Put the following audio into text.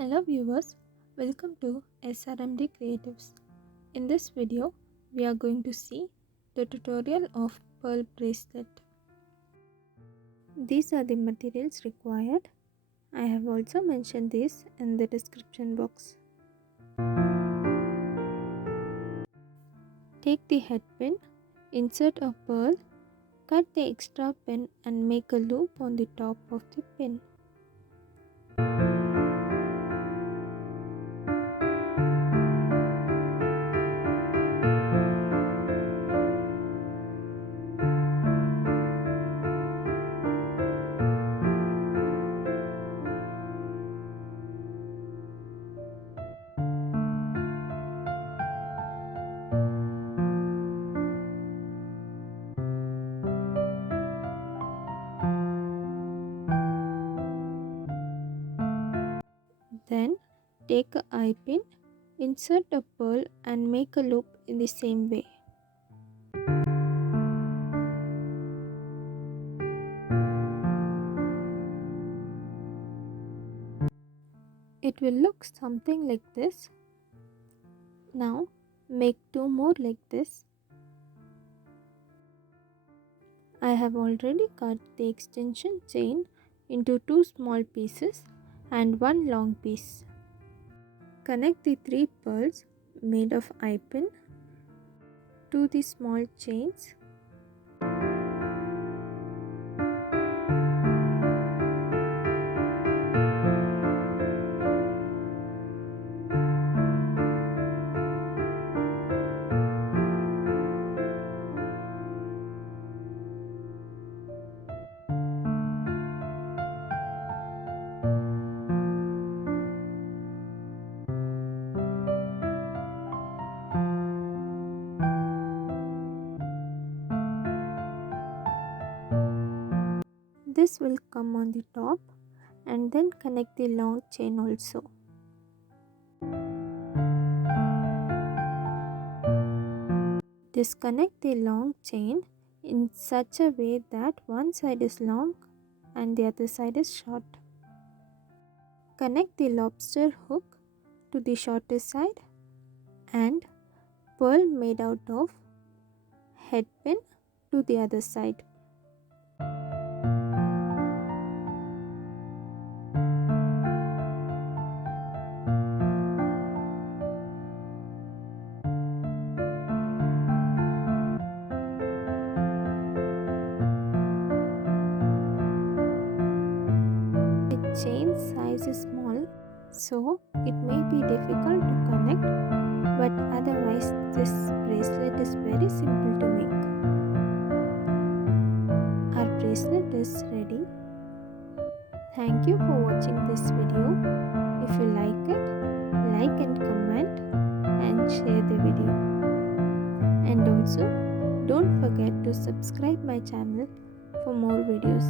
Hello viewers, welcome to SRMD Creatives. In this video, we are going to see the tutorial of pearl bracelet. These are the materials required. I have also mentioned this in the description box. Take the head pin, insert a pearl, cut the extra pin and make a loop on the top of the pin. Then take a eye pin, insert a pearl and make a loop in the same way. It will look something like this. Now make two more like this. I have already cut the extension chain into two small pieces and one long piece. Connect the three pearls made of eye pin to the small chains. This will come on the top and then connect the long chain also. Disconnect the long chain in such a way that one side is long and the other side is short. Connect the lobster hook to the shorter side and pearl made out of head pin to the other side. The chain size is small, so it may be difficult to connect, but otherwise this bracelet is very simple to make. Our bracelet is ready. Thank you for watching this video. If you like it, like and comment and share the video. And also don't forget to subscribe my channel for more videos.